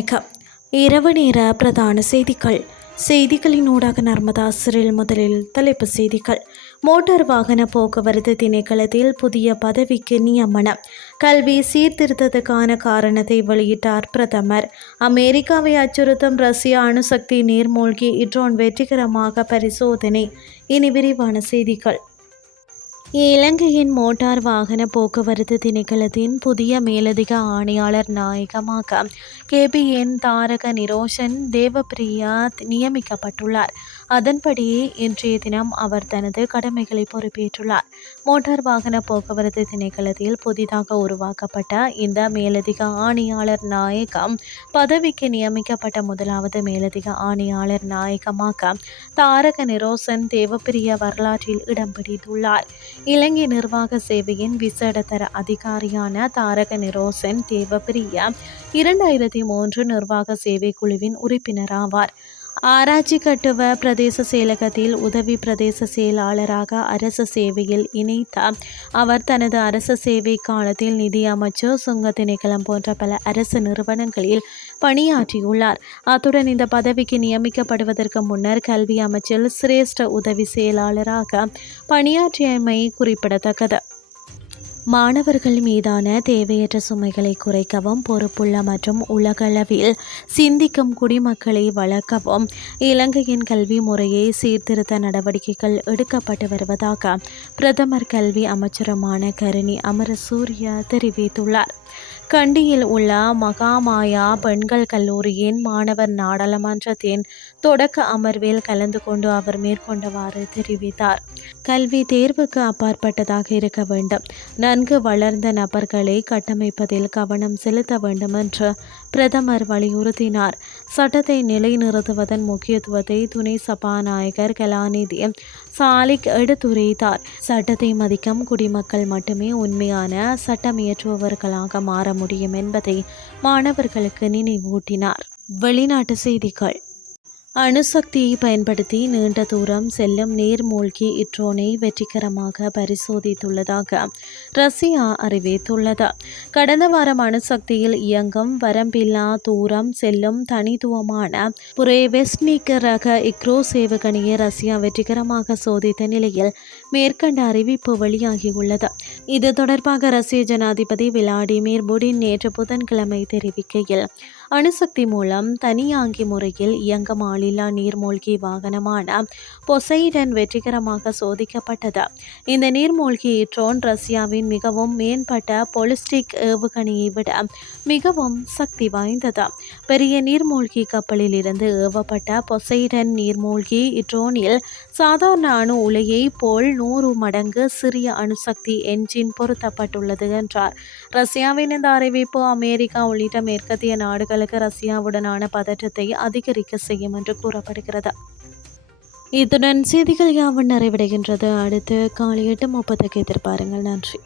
வணக்கம். இரவு நேர பிரதான செய்திகளின் ஊடாக நர்மதா சிறில். முதலில் தலைப்புச் செய்திகள். மோட்டார் வாகன போக்குவரத்து திணைக்களத்தில் புதிய பதவிக்கு நியமனம். கல்வி சீர்திருத்தத்துக்கான காரணத்தை வெளியிட்டார் பிரதமர். அமெரிக்காவை அச்சுறுத்தும் ரஷ்ய அணுசக்தி நீர்மூழ்கி ட்ரோன் வெற்றிகரமாக பரிசோதனை. இனி விரிவான செய்திகள். இலங்கையின் மோட்டார் வாகன போக்குவரத்து திணைக்களத்தின் புதிய மேலதிக ஆணையாளர் நாயகமாக KPN தாரக நிரோஷன் தேவப்பிரியா நியமிக்கப்பட்டுள்ளார். அதன்படி இன்றைய தினம் அவர் தனது கடமைகளை பொறுப்பேற்றுள்ளார். மோட்டார் வாகன போக்குவரத்து திணைக்களத்தில் புதிதாக உருவாக்கப்பட்ட இந்த மேலதிக ஆணையாளர் நாயகம் பதவிக்கு நியமிக்கப்பட்ட முதலாவது மேலதிக ஆணையாளர் நாயகமாக தாரக நிரோஷன் தேவப்பிரியா வரலாற்றில் இடம் பிடித்துள்ளார். இலங்கை நிர்வாக சேவையின் விசேட தர அதிகாரியான தாரக நிரோஷன் தேவப்பிரியா 2003 நிர்வாக சேவை குழுவின் உறுப்பினராவார். ஆராய்ச்சி கட்டுவ பிரதேச செயலகத்தில் உதவி பிரதேச செயலாளராக அரச சேவையில் இணைத்த அவர் தனது அரச சேவை காலத்தில் நிதி அமைச்சு, சுங்க திணைக்களம் போன்ற பல அரசு நிறுவனங்களில் பணியாற்றியுள்ளார். அத்துடன் இந்த பதவிக்கு நியமிக்கப்படுவதற்கு முன்னர் கல்வி அமைச்சில் சிரேஷ்ட உதவி செயலாளராக பணியாற்றியமை குறிப்பிடத்தக்கது. மாணவர்கள் மீதான தேவையற்ற சுமைகளை குறைக்கவும், பொறுப்புள்ள மற்றும் உலகளவில் சிந்திக்கும் குடிமக்களை வளர்க்கவும் இலங்கையின் கல்வி முறையை சீர்திருத்த நடவடிக்கைகள் எடுக்கப்பட்டு வருவதாக பிரதமர் கல்வி அமைச்சருமான கருணி அமரசூரிய தெரிவித்துள்ளார். கண்டியில் உள்ள மகாமாயா பெண்கள் கல்லூரியின் மாணவர் நாடாளுமன்றத்தின் தொடக்க அமர்வில் கலந்து கொண்டு அவர் மேற்கொண்டவாறு தெரிவித்தார். கல்வி தேர்வுக்கு அப்பாற்பட்டதாக இருக்க வேண்டும். நன்கு வளர்ந்த நபர்களை கட்டமைப்பதில் கவனம் செலுத்த வேண்டும் என்று பிரதமர் வலியுறுத்தினார். சட்டத்தை நிலைநிறுத்துவதன் முக்கியத்துவத்தை துணை சபாநாயகர் கலாநிதி சாலிக் எடுத்துரைத்தார். சட்டத்தை மதிக்கும் குடிமக்கள் மட்டுமே உண்மையான சட்டமியற்றுபவர்களாக மாற முடியும் என்பதை மாணவர்களுக்கு நினைவூட்டினார். வெளிநாட்டு செய்திகள். அணுசக்தியை பயன்படுத்தி நீண்ட தூரம் செல்லும் நீர்மூழ்கி ட்ரோனை வெற்றிகரமாக பரிசோதித்துள்ளதாக ரஷ்யா அறிவித்துள்ளது. கடந்த வாரம் அணுசக்தியில் இயங்கும் வரம்பில்லா தூரம் செல்லும் தனித்துவமான புரேவெஸ்ட்னிக் ரக இக்ரோஸ் ஏவுகணையை ரஷ்யா வெற்றிகரமாக சோதித்த நிலையில் மேற்கண்ட அறிவிப்பு வெளியாகியுள்ளது. இது தொடர்பாக ரஷ்ய ஜனாதிபதி விளாடிமிர் புடின் நேற்று புதன்கிழமை தெரிவிக்கையில், அணுசக்தி மூலம் தனியாங்கி முறையில் இயங்கும் ஆளில்லா நீர்மூழ்கி வாகனமான பொசைடன் வெற்றிகரமாக சோதிக்கப்பட்டது. இந்த நீர்மூழ்கி ட்ரோன் ரஷ்யாவின் மிகவும் மேம்பட்ட பொலிஸ்டிக் ஏவுகணையை விட மிகவும் சக்தி வாய்ந்தது. பெரிய நீர்மூழ்கி கப்பலில் இருந்து ஏவப்பட்ட பொசைடன் நீர்மூழ்கி ட்ரோனில் சாதாரண அணு உலையை போல் 100 மடங்கு சிறிய அணுசக்தி என்ஜின் பொருத்தப்பட்டுள்ளது என்றார். ரஷ்யாவின் இந்த அறிவிப்பு அமெரிக்கா உள்ளிட்ட மேற்கத்திய நாடுகளுக்கு ரஷ்யாவுடனான பதற்றத்தை அதிகரிக்க செய்யும் என்று கூறப்படுகிறது. இத்துடன் செய்திகள் யாவும் நிறைவடைகின்றது. அடுத்து காலை 8:30 எதிர்பாருங்கள். நன்றி.